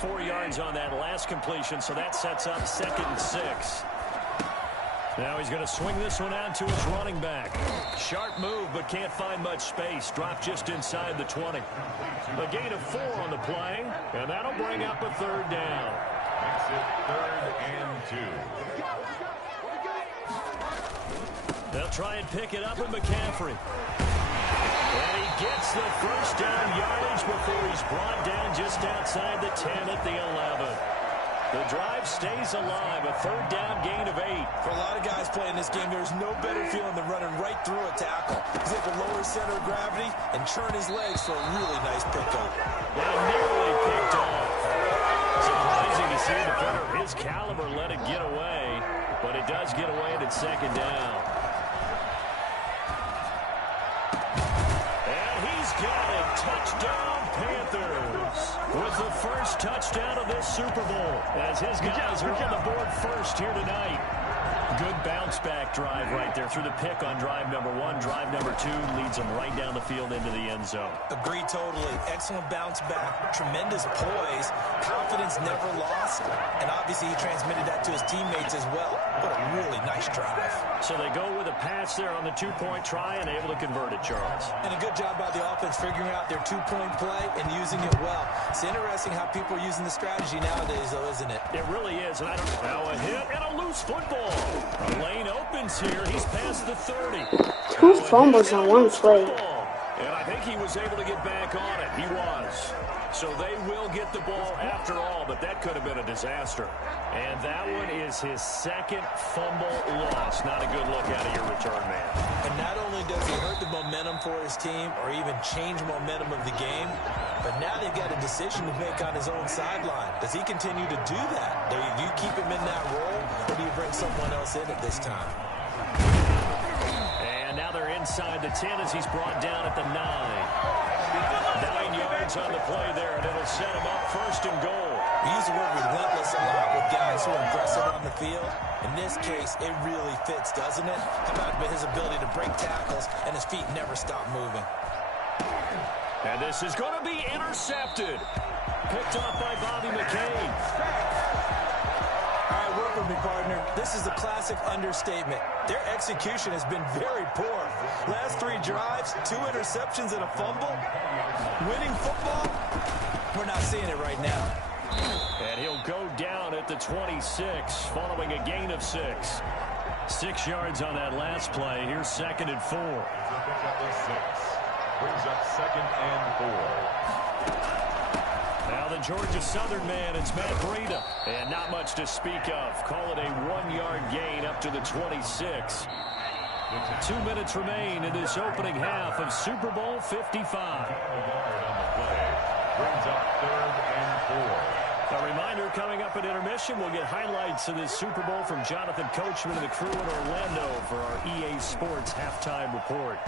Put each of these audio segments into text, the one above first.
4 yards on that last completion, so that sets up 2nd and 6. Now he's going to swing this one out to his running back. Sharp move, but can't find much space. Dropped just inside the 20. A gain of 4 on the play, and that'll bring up a 3rd down. Makes it 3rd and 2. They'll try and pick it up with McCaffrey. And he gets the first down yardage before he's brought down just outside the 10 at the 11. The drive stays alive, a 3rd down gain of 8. For a lot of guys playing this game, there's no better feeling than running right through a tackle. He's able to lower his center of gravity and churn his legs for a really nice pickup. Now nearly picked off. Surprising to see a defender of his caliber let it get away, but it does get away and it's 2nd down. And he's got it. Touchdown, Panthers. With the first touchdown of this Super Bowl, as his guys are on the board first here tonight. Good bounce-back drive right there through the pick on drive number 1. Drive number 2 leads them right down the field into the end zone. Agree totally. Excellent bounce-back. Tremendous poise. Confidence never lost. And obviously he transmitted that to his teammates as well. What a really nice drive. So they go with a pass there on the 2-point try and able to convert it, Charles. And a good job by the offense figuring out their 2-point play and using it well. It's interesting how people are using the strategy nowadays, though, isn't it? It really is. And now a hit and a loose football. A lane opens here. He's past the 30. 2 fumbles on 1 play. And I think he was able to get back on it. He was. So they will get the ball after all, but that could have been a disaster. And that one is his 2nd fumble loss. Not a good look out of your return man. And not only does he hurt the momentum for his team or even change momentum of the game, but now they've got a decision to make on his own sideline. Does he continue to do that? Do you keep him in that role, or do you bring someone else in at this time? And now they're inside the 10 as he's brought down at the 9. 9 yards on the play there, and it'll set him up 1st and goal. We use the word relentless a lot with guys who are aggressive on the field. In this case, it really fits, doesn't it? How about his ability to break tackles and his feet never stop moving? And this is going to be intercepted. Picked off by Bobby McCain. All right, work with me, partner. This is a classic understatement. Their execution has been very poor. Last 3 drives, 2 interceptions and a fumble. Winning football, we're not seeing it right now. And he'll go down at the 26 following a gain of 6. 6 yards on that last play. Here's 2nd and 4. Brings up 2nd and 4. Now the Georgia Southern man, it's Matt Breida. And not much to speak of. Call it a 1-yard gain up to the 26. 2 minutes remain in this opening half of Super Bowl 55. Brings up 3rd and 4. A reminder, coming up at intermission, we'll get highlights of this Super Bowl from Jonathan Coachman and the crew in Orlando for our EA Sports halftime report.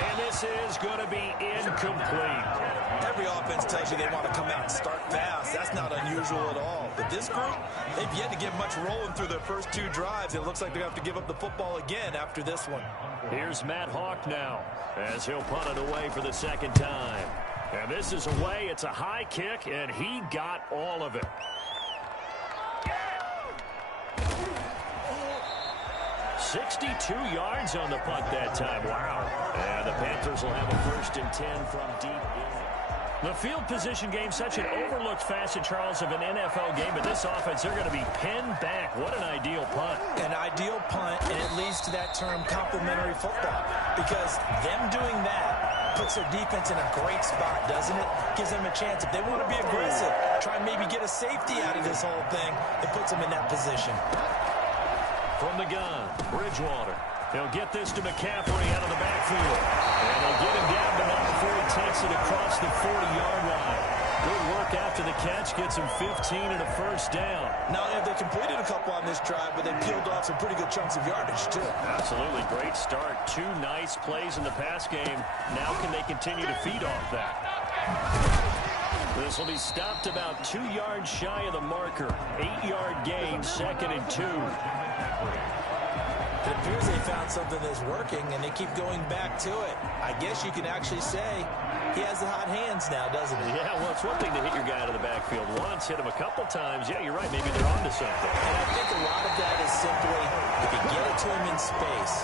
And this is going to be incomplete. Every offense tells you they want to come out and start fast. That's not unusual at all. But this group, they've yet to get much rolling through their first 2 drives. It looks like they're going to have to give up the football again after this one. Here's Matt Hawk now as he'll punt it away for the 2nd time. And this is away. It's a high kick, and he got all of it. 62 yards on the punt that time. Wow. And the Panthers will have a 1st and 10 from deep in. The field position game, such an overlooked facet, Charles, of an NFL game. But this offense, they're going to be pinned back. What an ideal punt. An ideal punt, and it leads to that term complementary football. Because them doing that puts their defense in a great spot, doesn't it? Gives them a chance. If they want to be aggressive, try and maybe get a safety out of this whole thing, it puts them in that position. From the gun, Bridgewater. He'll get this to McCaffrey out of the backfield. And they'll get him down, but not before he takes it across the 40-yard line. Good work after the catch. Gets him 15 and a 1st down. Not only have they completed a couple on this drive, but they peeled off some pretty good chunks of yardage, too. Absolutely. Great start. 2 nice plays in the pass game. Now can they continue to feed off that? This will be stopped about 2 yards shy of the marker. 8-yard gain, 2nd and 2. It appears they found something that's working, and they keep going back to it. I guess you can actually say He has the hot hands now, doesn't he? Yeah, well, it's one thing to hit your guy out of the backfield once, hit him a couple times. Yeah, you're right. Maybe they're onto something. And I think a lot of that is simply, if you get it to him in space,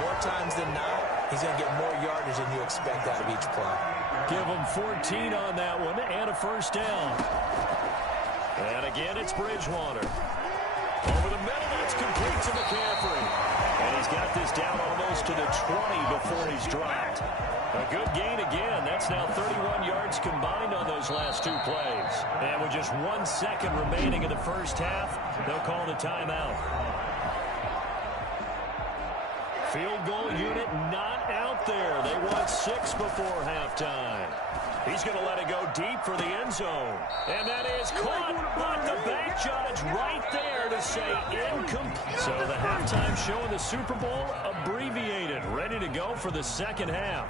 more times than not, he's going to get more yardage than you expect out of each play. Give him 14 on that one and a first down. And again, it's Bridgewater. Over the middle, that's complete to McCaffrey. And he's got this down almost to the 20 before he's dropped. A good gain again. That's now 31 yards combined on those last two plays. And with just 1 second remaining in the first half, they'll call the timeout. Field goal unit not out there. They want 6 before halftime. He's going to let it go deep for the end zone. And that is caught, but the back judge right there to say incomplete. So the halftime show in the Super Bowl abbreviated, ready to go for the second half.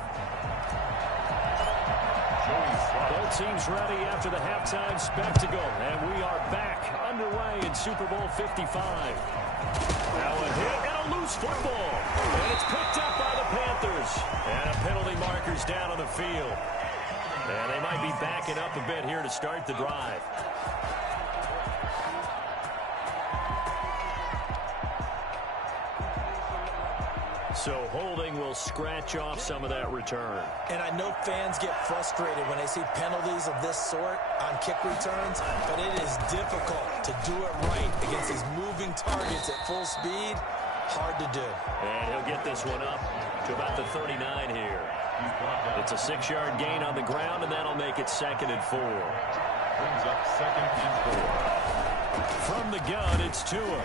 Both teams ready after the halftime spectacle. And we are back underway in Super Bowl 55. Now a hit and a loose football. And it's picked up by the Panthers. And a penalty marker's down on the field. And they might be backing up a bit here to start the drive. So holding will scratch off some of that return. And I know fans get frustrated when they see penalties of this sort on kick returns, but it is difficult to do it right against these moving targets at full speed. Hard to do. And he'll get this one up to about the 39 here. It's a 6-yard gain on the ground, and that'll make it 2nd and 4. Brings up 2nd and 4. From the gun, it's Tua.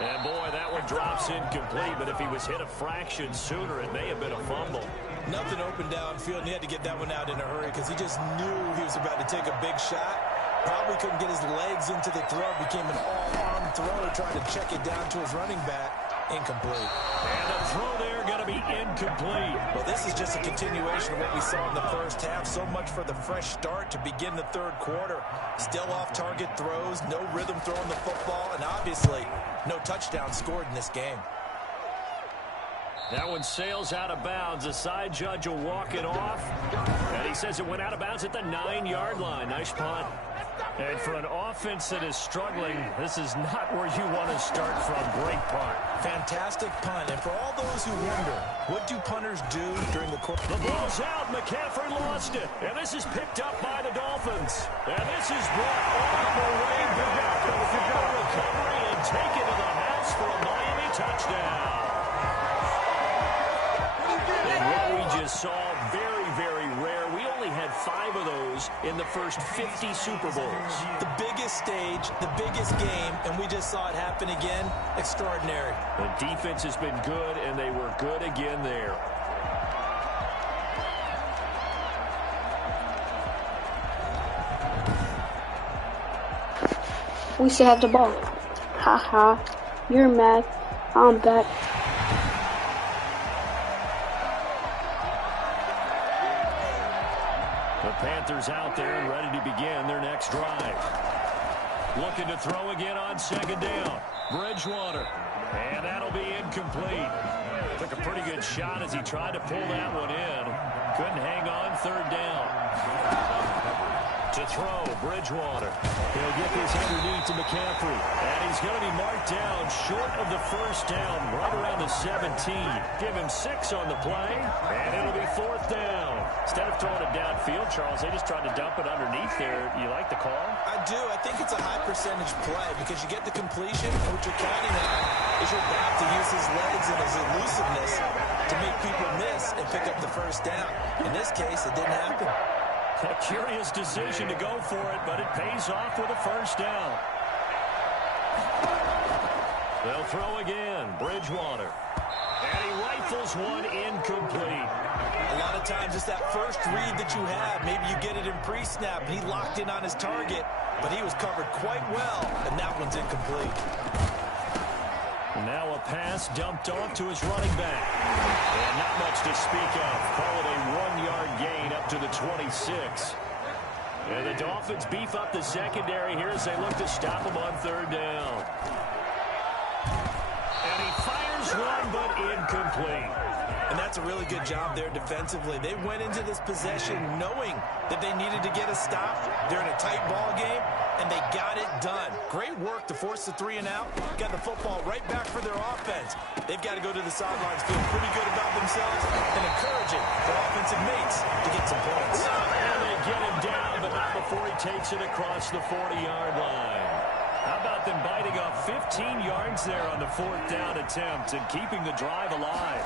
And, boy, that one drops incomplete, but if he was hit a fraction sooner, it may have been a fumble. Nothing open downfield, and he had to get that one out in a hurry because he just knew he was about to take a big shot. Probably couldn't get his legs into the throw. Became an all-arm throw, trying to check it down to his running back. Incomplete. And the throw there going to be incomplete. Well, this is just a continuation of what we saw in the first half. So much for the fresh start to begin the third quarter. Still off-target throws, no rhythm throwing the football, and obviously no touchdown scored in this game. That one sails out of bounds. The side judge will walk it off. And he says it went out of bounds at the 9-yard line. Nice punt. And for an offense that is struggling, this is not where you want to start from. Great punt. Fantastic punt. And for all those who wonder, what do punters do during the course? The ball's out. McCaffrey lost it. And this is picked up by the Dolphins. And this is brought all the way back. A fumble recovery and taken to the house for a Miami touchdown. And what we just saw, very, very rare. We only had 5 of those in the first 50 Super Bowls. The biggest stage, the biggest game, and we just saw it happen again. Extraordinary. The defense has been good, and they were good again there. We still have the ball. Haha. You're mad. I'm back. The Panthers out there and ready to begin their next drive. Looking to throw again on 2nd down. Bridgewater. And that'll be incomplete. Took a pretty good shot as he tried to pull that one in. Couldn't hang on 3rd down. To throw, Bridgewater. He'll get this underneath to McCaffrey. And he's going to be marked down short of the first down, right around the 17. Give him 6 on the play, and it'll be 4th down. Instead of throwing it downfield, Charles, they just tried to dump it underneath there. You like the call? I do. I think it's a high percentage play because you get the completion, and what you're counting on is your back to use his legs and his elusiveness to make people miss and pick up the first down. In this case, it didn't happen. A curious decision to go for it, but it pays off with a first down. They'll throw again. Bridgewater. And he rifles one incomplete. A lot of times it's that first read that you have. Maybe you get it in pre-snap, and he locked in on his target, but he was covered quite well, and that one's incomplete. Now a pass dumped off to his running back. And not much to speak of. Call it a 1-yard gain up to the 26. And the Dolphins beef up the secondary here as they look to stop him on 3rd down. And he fires one, but incomplete. And that's a really good job there defensively. They went into this possession knowing that they needed to get a stop. They're in a tight ball game, and they got it done. Great work to force the 3 and out. Got the football right back for their offense. They've got to go to the sidelines feeling pretty good about themselves and encouraging their offensive mates to get some points. And they get him down, but not before he takes it across the 40-yard line. How about them biting off 15 yards there on the 4th down attempt and keeping the drive alive?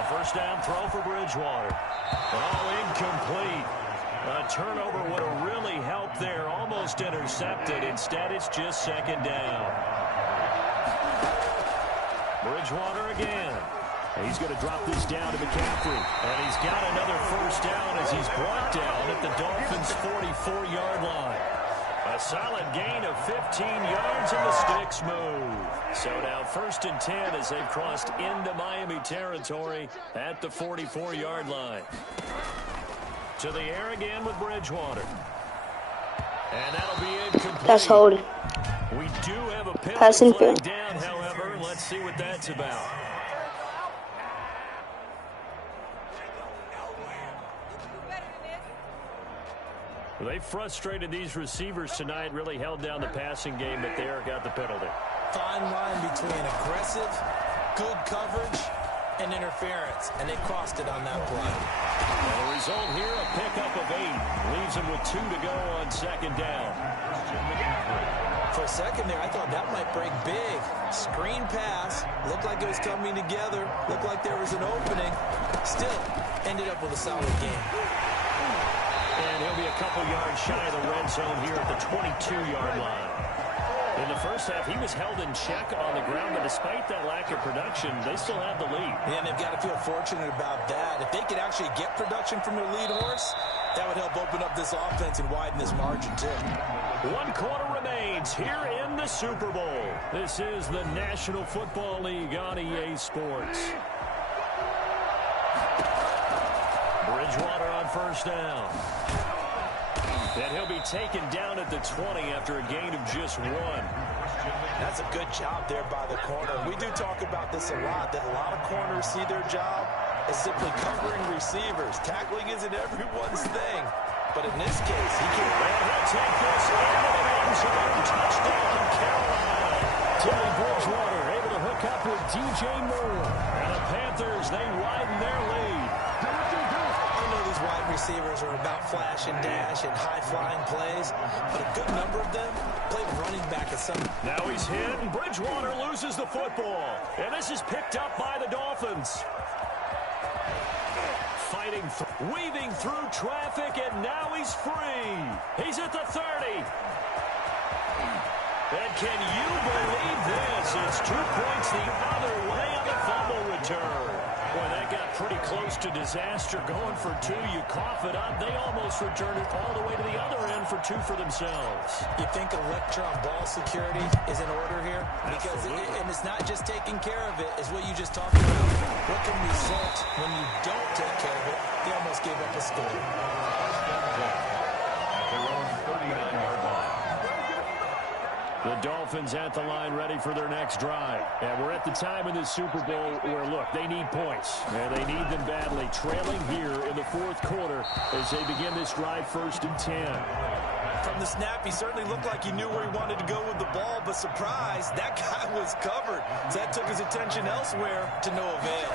A first down throw for Bridgewater. All incomplete. A turnover would have really helped there. Almost intercepted. Instead, it's just 2nd down. Bridgewater again. He's going to drop this down to McCaffrey. And he's got another first down as he's brought down at the Dolphins' 44-yard line. A solid gain of 15 yards and the sticks move. So now 1st and 10 as they've crossed into Miami territory at the 44-yard line. To the air again with Bridgewater. And that'll be incomplete. That's holding. We do have a Pass penalty flag interference. down, however. Let's see what that's about. They frustrated these receivers tonight, really held down the passing game, but there got the penalty. Fine line between aggressive, good coverage, and interference, and they crossed it on that play. And the result here, a pickup of 8. Leaves them with 2 to go on 2nd down. For a second there, I thought that might break big. Screen pass, looked like it was coming together, looked like there was an opening. Still, ended up with a solid game. And he'll be a couple yards shy of the red zone here at the 22-yard line. In the first half, he was held in check on the ground, but despite that lack of production, they still have the lead. Yeah, and they've got to feel fortunate about that. If they could actually get production from their lead horse, that would help open up this offense and widen this margin, too. 1 quarter remains here in the Super Bowl. This is the National Football League on EA Sports. Bridgewater on first down. And he'll be taken down at the 20 after a gain of just 1. That's a good job there by the corner. We do talk about this a lot, that a lot of corners see their job as simply covering receivers. Tackling isn't everyone's thing. But in this case, he can... And he'll take this into the end zone. Touchdown, Carolina. Teddy Bridgewater able to hook up with DJ Moore. And the Panthers, they widen their lead. I know these wide receivers are about flash and dash and high-flying plays, but a good number of them play running back at some... Now he's hit, and Bridgewater loses the football. And this is picked up by the Dolphins. Weaving through traffic, and now he's free. He's at the 30. And can you believe this? It's 2 points the other way on the fumble return. Boy, that got pretty close to disaster. Going for 2, you cough it up. They almost returned it all the way to the other end for 2 for themselves. You think electron ball security is in order here? Because and it's not just taking care of it, it's what you just talked about. What can result when you don't take care of it? They almost gave up a score. The Dolphins at the line ready for their next drive. And we're at the time in this Super Bowl where, look, they need points. And they need them badly. Trailing here in the 4th quarter as they begin this drive 1st and 10. From the snap, he certainly looked like he knew where he wanted to go with the ball, but surprise, that guy was covered. So that took his attention elsewhere to no avail.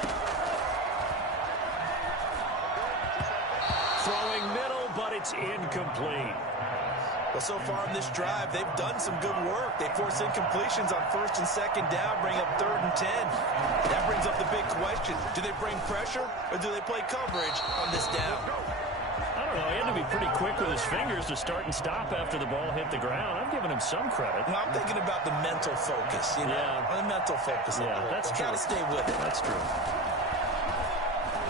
Throwing middle, but it's incomplete. Well, so far in this drive, they've done some good work. They force incompletions on 1st and 2nd down, bring up 3rd and 10. That brings up the big question. Do they bring pressure, or do they play coverage on this down? I don't know. He had to be pretty quick with his fingers to start and stop after the ball hit the ground. I'm giving him some credit. Well, I'm thinking about the mental focus, you know? Yeah. The mental focus. Yeah, that's true. Got to stay with it. That's true.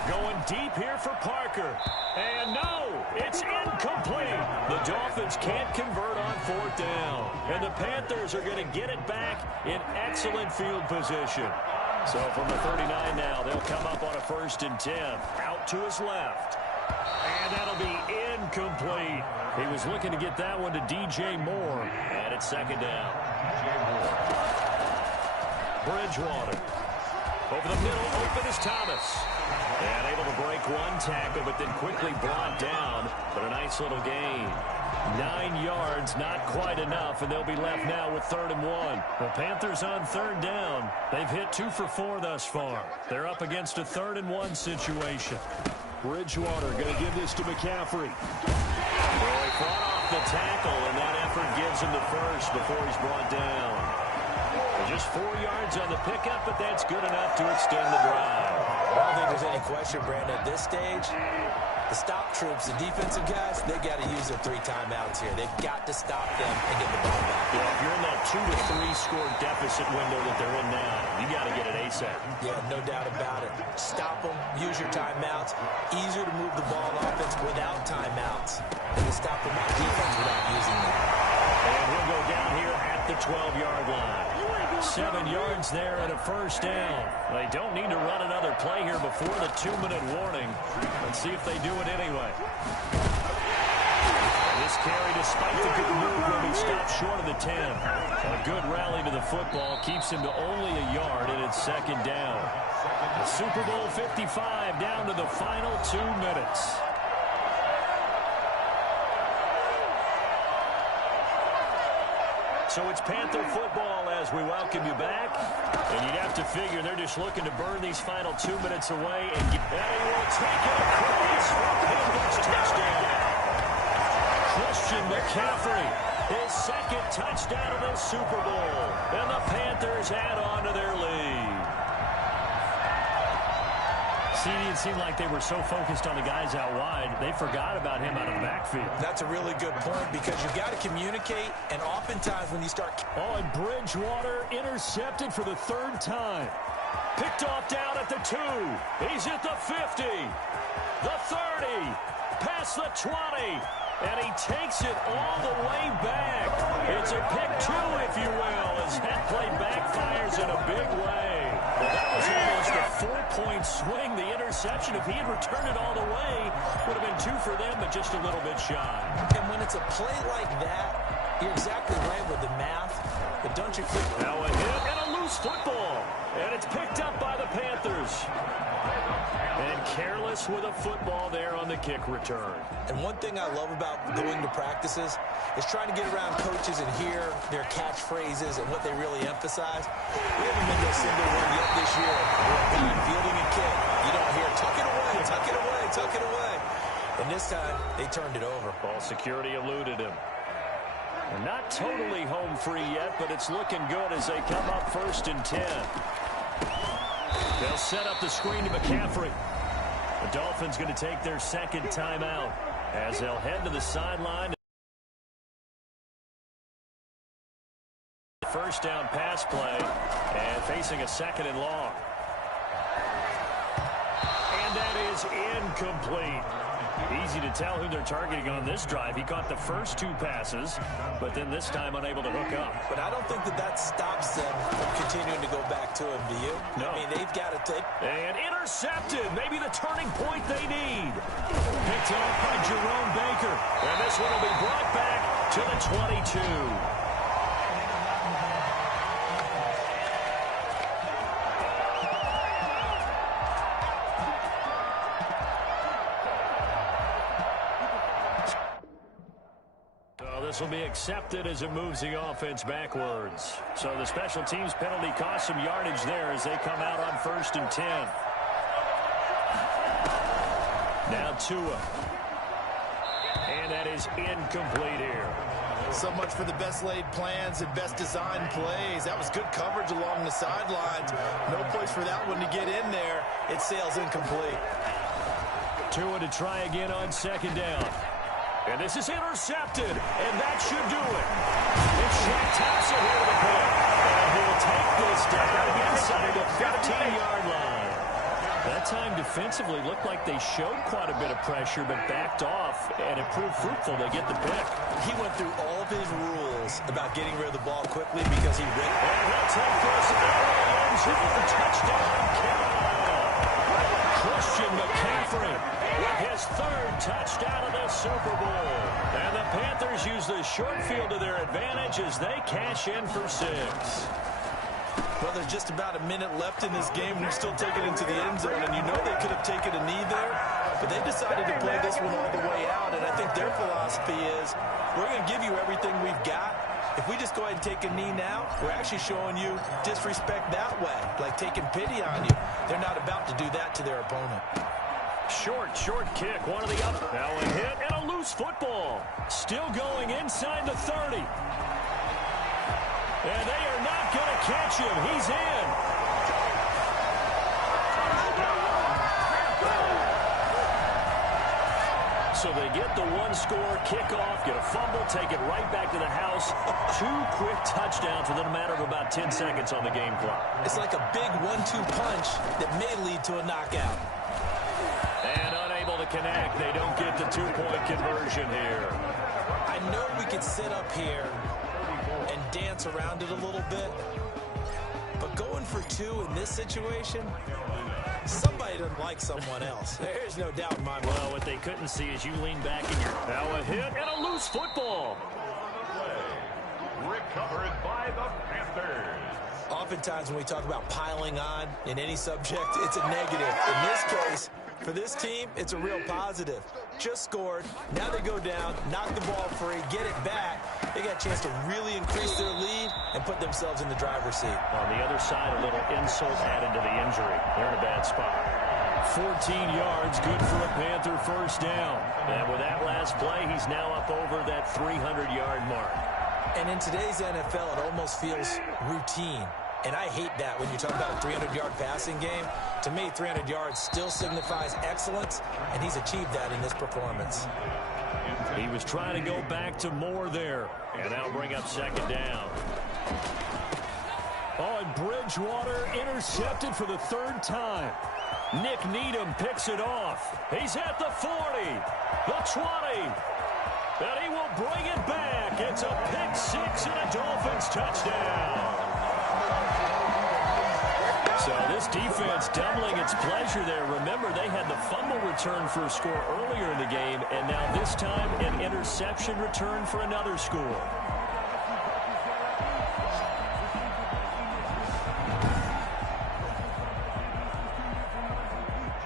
Going deep here for Parker. And no, it's incomplete. The Dolphins can't convert on 4th down. And the Panthers are going to get it back in excellent field position. So from the 39 now, they'll come up on a 1st and 10. Out to his left. And that'll be incomplete. He was looking to get that one to DJ Moore. And it's 2nd down. Bridgewater. Over the middle, open is Thomas. And able to break one tackle, but then quickly brought down. But a nice little gain. 9 yards, not quite enough, and they'll be left now with 3rd and 1. The Panthers on 3rd down. They've hit 2 for 4 thus far. They're up against a 3rd and 1 situation. Bridgewater going to give this to McCaffrey. Well, he fought off the tackle, and that effort gives him the first before he's brought down. Just 4 yards on the pickup, but that's good enough to extend the drive. I don't think there's any question, Brandon, at this stage. The stop troops, the defensive guys, they got to use their 3 timeouts here. They've got to stop them and get the ball back. Yeah, if you're in that 2 to 3 score deficit window that they're in now, you got to get it ASAP. Yeah, no doubt about it. Stop them, use your timeouts. Easier to move the ball on offense without timeouts than to stop them on defense without using them. And we'll go down here at the 12-yard line. 7 yards there and a first down. They don't need to run another play here before the 2-minute warning. Let's see if they do it anyway. This carry, despite the good move, will be stopped short of the 10. A good rally to the football keeps him to only a yard, and it's 2nd down. The Super Bowl 55 down to the final 2 minutes. So it's Panther football as we welcome you back. And you'd have to figure they're just looking to burn these final 2 minutes away. And he will take it across for Panthers touchdown. Christian McCaffrey, his 2nd touchdown of the Super Bowl. And the Panthers add on to their lead. It seemed like they were so focused on the guys out wide, they forgot about him out of the backfield. That's a really good point because you've got to communicate, and oftentimes when you start... Oh, and Bridgewater intercepted for the 3rd time. Picked off down at the 2. He's at the 50. The 30. Past the 20. And he takes it all the way back. It's a pick 2, if you will, as that play backfires in a big way. Well, that was almost a 4-point swing. The interception, if he had returned it all the way, would have been 2 for them, but just a little bit shy. And when it's a play like that, you're exactly right with the math, but don't you think... Now a hit and a loose football. And it's picked up by the Panthers. And careless with a football there on the kick return. And one thing I love about going to practices is trying to get around coaches and hear their catchphrases and what they really emphasize. We haven't been to a single one yet this year where a guy fielding a kick, you don't hear, tuck it away, tuck it away, tuck it away. And this time, they turned it over. Ball security eluded him. And not totally home free yet, but it's looking good as they come up 1st and 10. They'll set up the screen to McCaffrey. The Dolphins going to take their 2nd timeout as they'll head to the sideline. First down pass play and facing a 2nd and long. And that is incomplete. Easy to tell who they're targeting on this drive. He caught the first 2 passes, but then this time unable to hook up. But I don't think that stops them from continuing to go back to him, do you? No. I mean, they've got to take... And intercepted. Maybe the turning point they need. Picked off by Jerome Baker. And this one will be brought back to the 22. This will be accepted as it moves the offense backwards. So the special teams penalty cost some yardage there as they come out on 1st and 10. Now Tua. And that is incomplete here. So much for the best laid plans and best designed plays. That was good coverage along the sidelines. No place for that one to get in there. It sails incomplete. Tua to try again on 2nd down. And this is intercepted, and that should do it. It's Shaq Thompson here to the pick. And he'll take this down inside the 15-yard line. That time defensively looked like they showed quite a bit of pressure, but backed off, and it proved fruitful to get the pick. He went through all of his rules about getting rid of the ball quickly because he ripped. And he'll take this out of the end zone. Touchdown, Carolina. Christian McCaffrey with his 3rd touchdown of the Super Bowl. And the Panthers use the short field to their advantage as they cash in for 6. Well, there's just about a minute left in this game, and they're still taking it into the end zone. And you know they could have taken a knee there, but they decided to play this one all the way out. And I think their philosophy is, we're going to give you everything we've got. If we just go ahead and take a knee now, we're actually showing you disrespect that way, like taking pity on you. They're not about to do that to their opponent. Short kick, one of the other. Now a hit and a loose football. Still going inside the 30. And they are not going to catch him. He's in. So they get the one-score kickoff, get a fumble, take it right back to the house. 2 quick touchdowns within a matter of about 10 seconds on the game clock. It's like a big 1-2 punch that may lead to a knockout. And unable to connect. They don't get the 2-point conversion here. I know we could sit up here and dance around it a little bit, but going for 2 in this situation, somebody doesn't like someone else. There's no doubt in my mind. Well, what they couldn't see is you lean back in your... Now a hit and a loose football. Recovered by the Panthers. Oftentimes when we talk about piling on in any subject, it's a negative. In this case, for this team, it's a real positive. Just scored. Now they go down, knock the ball free, get it back. They got a chance to really increase their lead and put themselves in the driver's seat. On the other side, a little insult added to the injury. They're in a bad spot. 14 yards, good for a Panther first down. And with that last play, he's now up over that 300-yard mark. And in today's NFL, it almost feels routine. And I hate that when you talk about a 300-yard passing game. To me, 300 yards still signifies excellence, and he's achieved that in this performance. He was trying to go back to more there, and now bring up second down. Oh, and Bridgewater intercepted for the 3rd time. Nick Needham picks it off. He's at the 40, the 20, and he will bring it back. It's a pick-6 and a Dolphins touchdown. So this defense doubling its pleasure there. Remember, they had the fumble return for a score earlier in the game, and now this time an interception return for another score.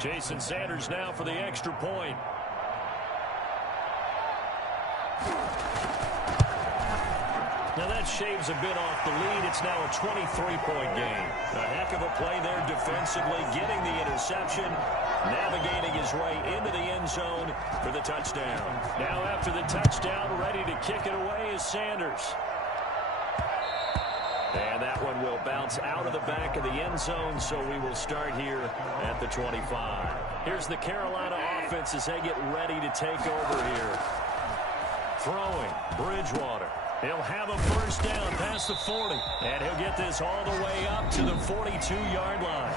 Jason Sanders now for the extra point. Now that shaves a bit off the lead. It's now a 23-point game. A heck of a play there defensively, getting the interception, navigating his way into the end zone for the touchdown. Now after the touchdown, ready to kick it away is Sanders. And that one will bounce out of the back of the end zone, so we will start here at the 25. Here's the Carolina offense as they get ready to take over here. Throwing, Bridgewater. He'll have a first down past the 40. And he'll get this all the way up to the 42-yard line.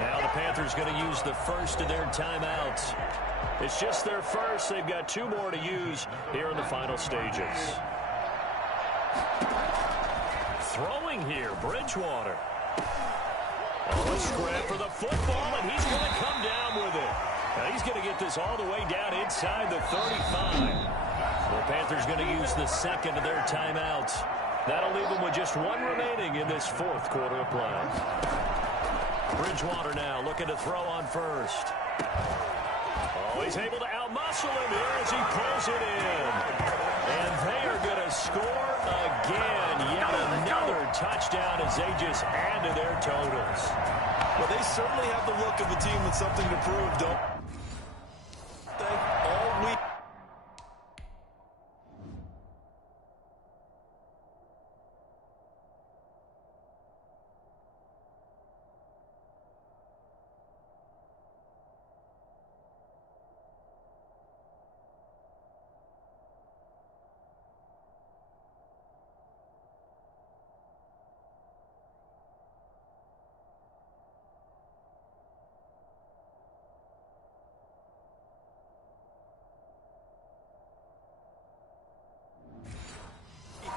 Now the Panthers going to use the first of their timeouts. It's just their first. They've got 2 more to use here in the final stages. Throwing here, Bridgewater. Oh, a scrap for the football, and he's going to come down with it. Now he's going to get this all the way down inside the 35. The Panthers going to use the second of their timeouts. That'll leave them with just 1 remaining in this 4th quarter of play. Bridgewater now looking to throw on first. Oh, he's able to outmuscle him here as he pulls it in. And they are going to score again. Yet another touchdown as they just add to their totals. Well, they certainly have the look of a team with something to prove, don't they? All week.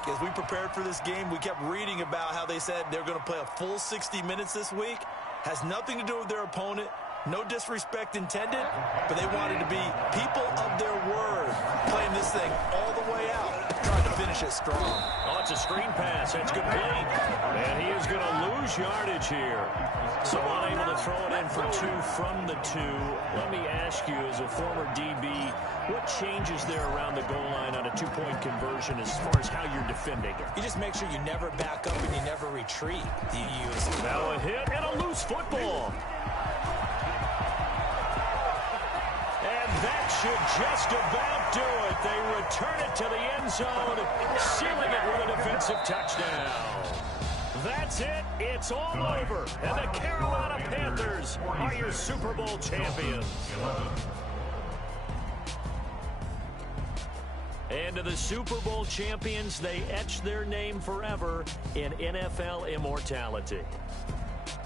As we prepared for this game, we kept reading about how they said they're going to play a full 60 minutes this week. Has nothing to do with their opponent. No disrespect intended, but they wanted to be people of their word, playing this thing all the way out, trying to finish finish it strong. Oh, it's a screen pass. That's complete. And he is going to lose yardage here. So unable to throw it in for 2 from the 2. Let me ask you, as a former DB, what changes there around the goal line on a 2-point conversion as far as how you're defending it? You just make sure you never back up and you never retreat. You use now a hit and a loose football. And that should just about do it. They return it to the end zone, sealing it with a defensive touchdown. That's it. It's all over. And the Carolina Panthers are your Super Bowl champions. And to the Super Bowl champions, they etch their name forever in NFL immortality.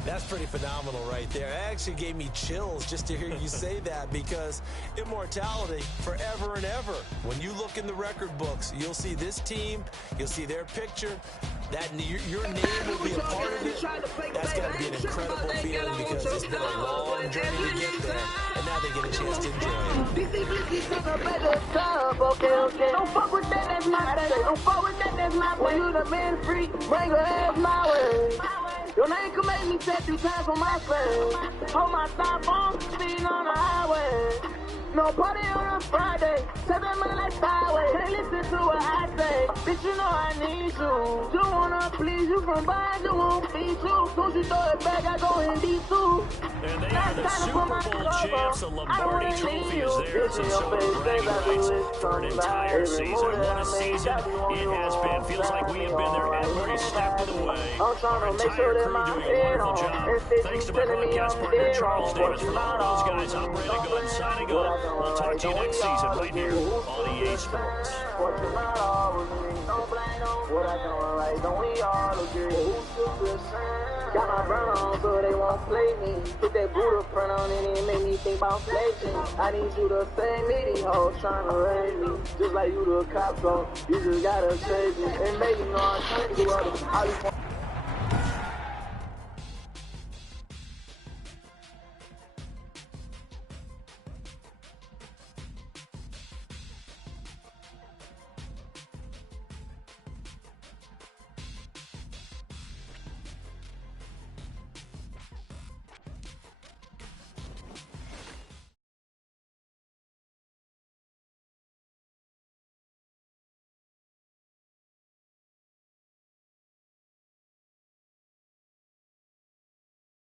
That's pretty phenomenal right there. It actually gave me chills just to hear you say that, because immortality forever and ever. When you look in the record books, you'll see this team, you'll see their picture. That your name will be a part of it. That's got to be an incredible feeling, because it's been a long journey to get there, and now they get a chance to enjoy it. Don't fuck with that, that's my thing. Don't fuck with that, that's my thing. When you the man free, bring your ass my way. Your name can make me set 3 times on my face. Hold my stop on, speeding on the highway. No party on a Friday, 7 money like highway. Can't listen to what I say, bitch, you know I need you. You wanna please you from behind, you won't feed you. Soon as you throw it back, I go in D2. And they are the Super Bowl champs. The Lombardi Trophy is theirs, and so are bragging rights for an entire season. What a season it has been. Feels like we have been there every step of the way. Our entire crew doing a wonderful job. Thanks to my broadcast partner, Charles Davis. For all those guys, I'm Brandon Gunn signing off. We'll talk to you next season right here on EA Sports. Got my brown on so they won't play me. Put that Buddha print on it and make me think about flashing. I need you to save me, these hoes trying to raise me. Just like you the cop, so you just gotta save me. And make me know I'm trying to do all this.